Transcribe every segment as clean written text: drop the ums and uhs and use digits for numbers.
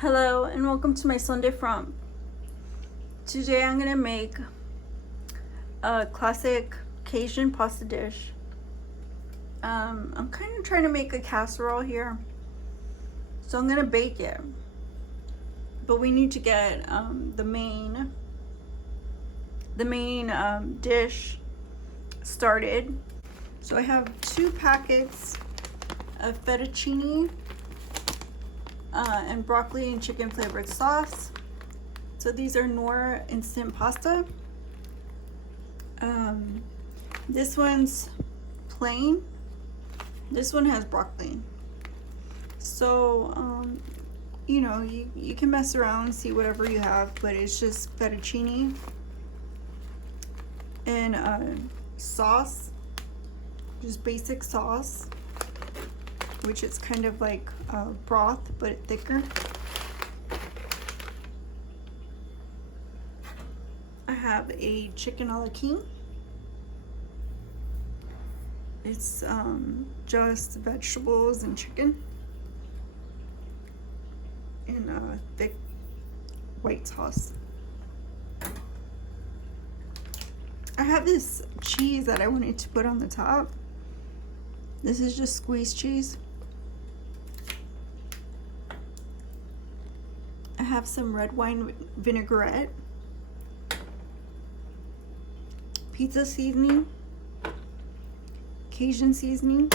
Hello and welcome to my Sunday Fromp. Today I'm gonna make a classic Cajun pasta dish. I'm kind of trying to make a casserole here, so I'm gonna bake it. But we need to get the main dish started. So I have 2 packets of fettuccine and broccoli and chicken flavored sauce. So these are Knorr instant pasta. This one's plain. This one has broccoli. So you know, you can mess around and see whatever you have, but it's just fettuccine and sauce, just basic sauce, which is kind of like broth but thicker. I have a chicken a la king. It's just vegetables and chicken and thick white sauce. I have this cheese that I wanted to put on the top. This is just squeezed cheese. I have some red wine vinaigrette, pizza seasoning, Cajun seasoning,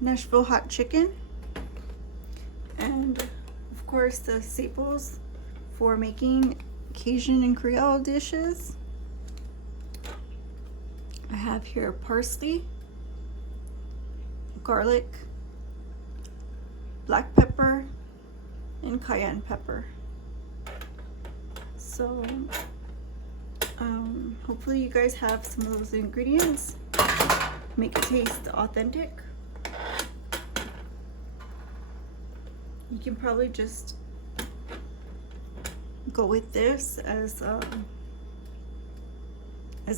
Nashville hot chicken, and of course the staples for making Cajun and Creole dishes. I have here parsley, garlic, black pepper, and cayenne pepper. So hopefully you guys have some of those ingredients. Make it taste authentic. You can probably just go with this as a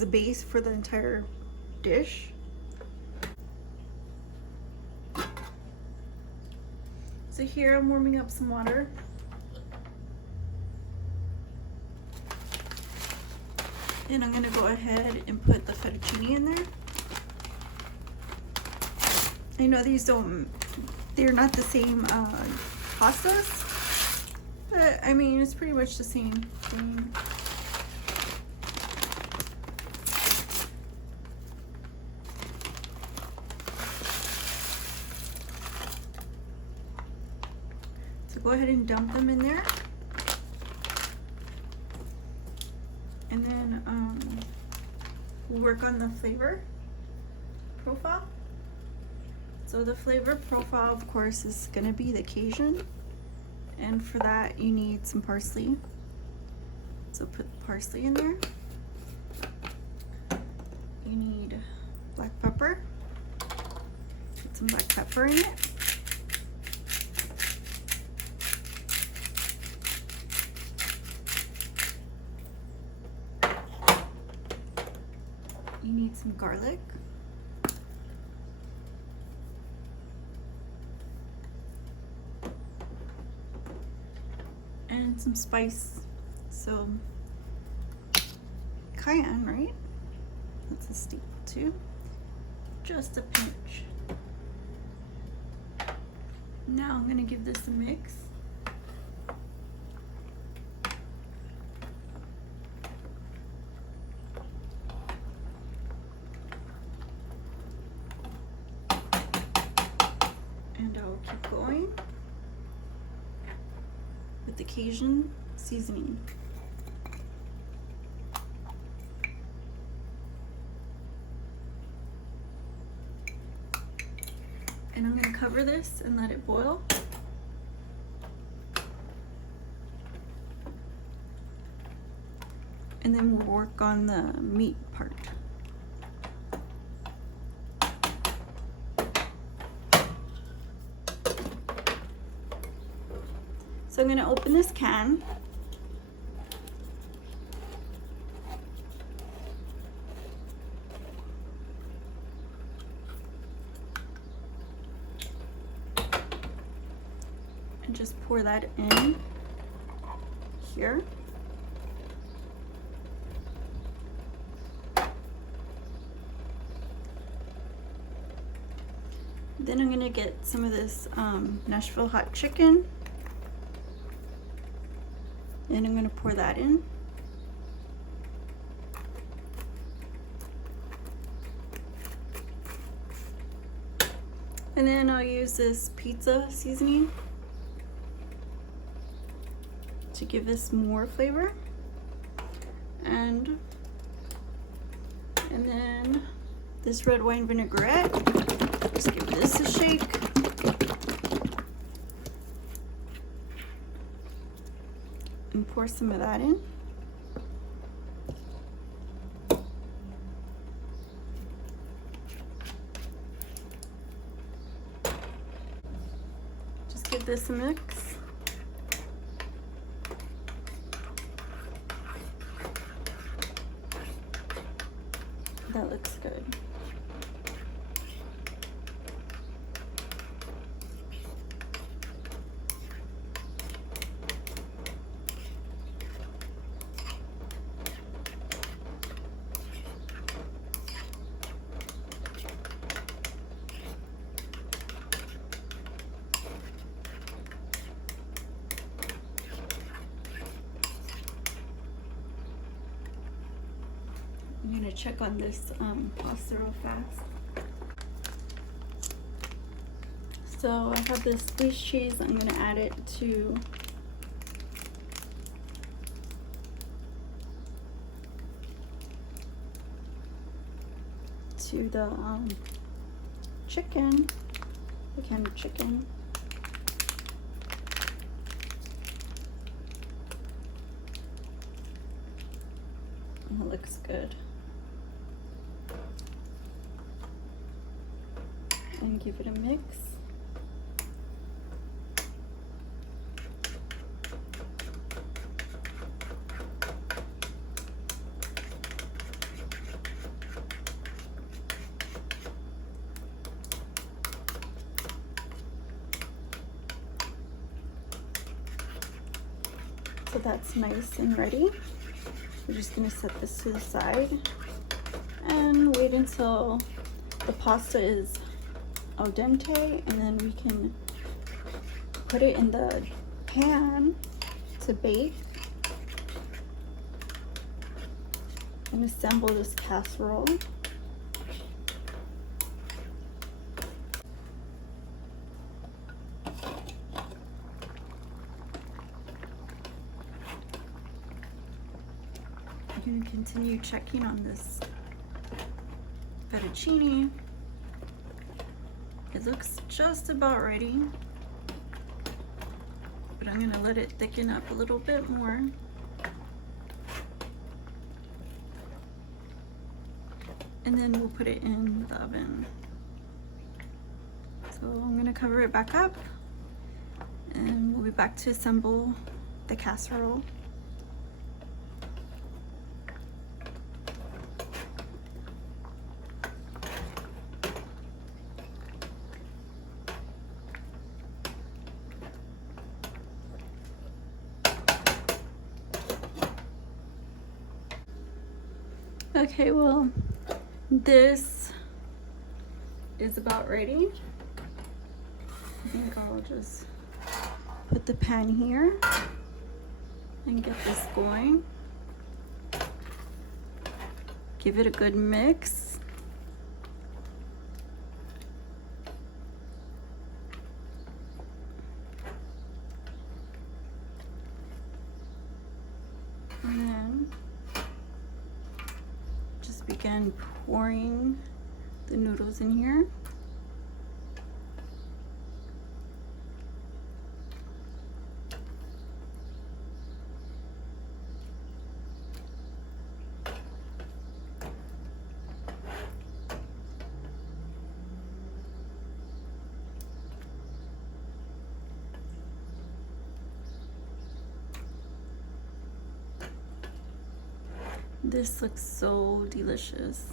base for the entire dish. So here I'm warming up some water. And I'm gonna go ahead and put the fettuccine in there. I know they're not the same pastas, but I mean, it's pretty much the same thing. So go ahead and dump them in there. And then we'll work on the flavor profile. So the flavor profile, of course, is gonna be the Cajun. And for that, you need some parsley. So put parsley in there. You need black pepper. Put some black pepper in it. You need some garlic. And some spice. So cayenne, right? That's a staple too. Just a pinch. Now I'm gonna give this a mix. And I'll keep going with the Cajun seasoning. And I'm going to cover this and let it boil. And then we'll work on the meat part. So I'm going to open this can. and just pour that in here. Then I'm gonna get some of this Nashville hot chicken, and I'm gonna pour that in. And then I'll use this pizza seasoning to give this more flavor. And then this red wine vinaigrette. Just give this a shake. And pour some of that in. Just give this a mix. That looks good. I'm gonna check on this pasta real fast. So I have this Swiss cheese. I'm gonna add it to the chicken, the canned chicken. It looks good. And give it a mix. So that's nice and ready. We're just gonna set this to the side and wait until the pasta is al dente, and then we can put it in the pan to bake and assemble this casserole. I'm going to continue checking on this fettuccine. It looks just about ready, but I'm gonna let it thicken up a little bit more. And then we'll put it in the oven. So I'm gonna cover it back up and we'll be back to assemble the casserole. Okay, well, this is about ready. I think I'll just put the pan here and get this going. Give it a good mix. And then just begin pouring the noodles in here. This looks so delicious.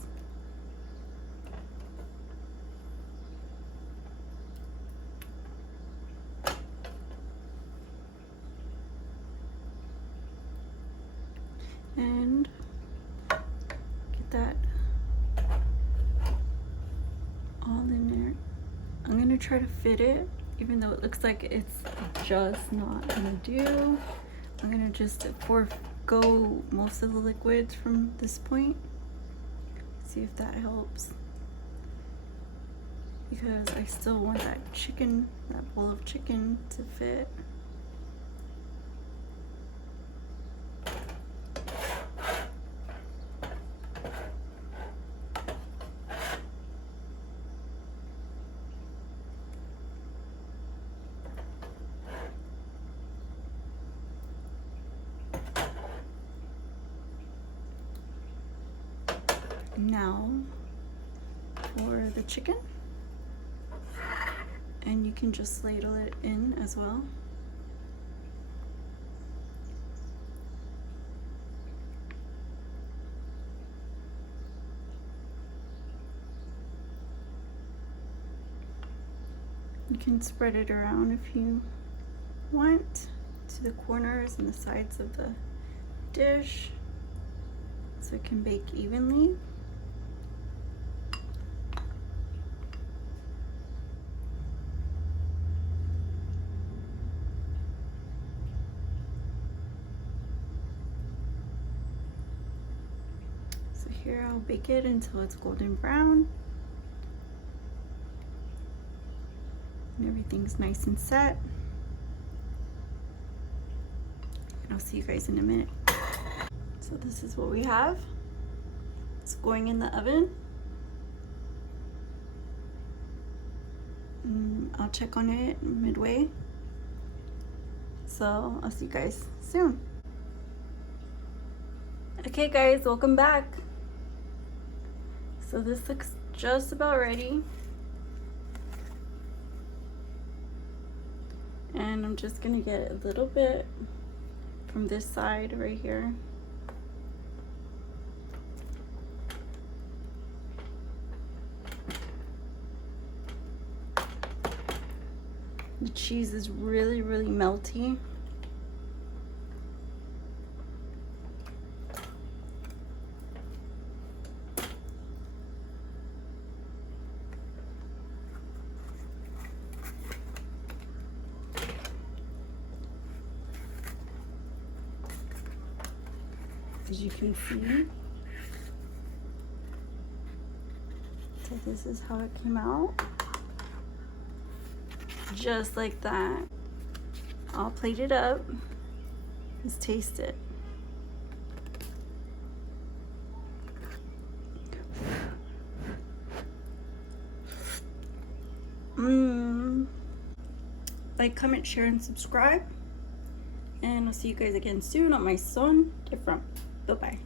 try to fit it, even though it looks like it's just not gonna do. I'm gonna just forego most of the liquids from this point. See if that helps. Because I still want that chicken, that bowl of chicken to fit. Now for the chicken, and you can just ladle it in as well. You can spread it around if you want to the corners and the sides of the dish so it can bake evenly. Here I'll bake it until it's golden brown and everything's nice and set. And I'll see you guys in a minute. So this is what we have. It's going in the oven. I'll check on it midway. So I'll see you guys soon. Okay guys, welcome back. So this looks just about ready. And I'm just gonna get a little bit from this side right here. The cheese is really, really melty. As you can see. So this is how it came out. Just like that. I'll plate it up. Let's taste it. Like, comment, share, and subscribe. And I'll see you guys again soon on my son different. Bye-bye.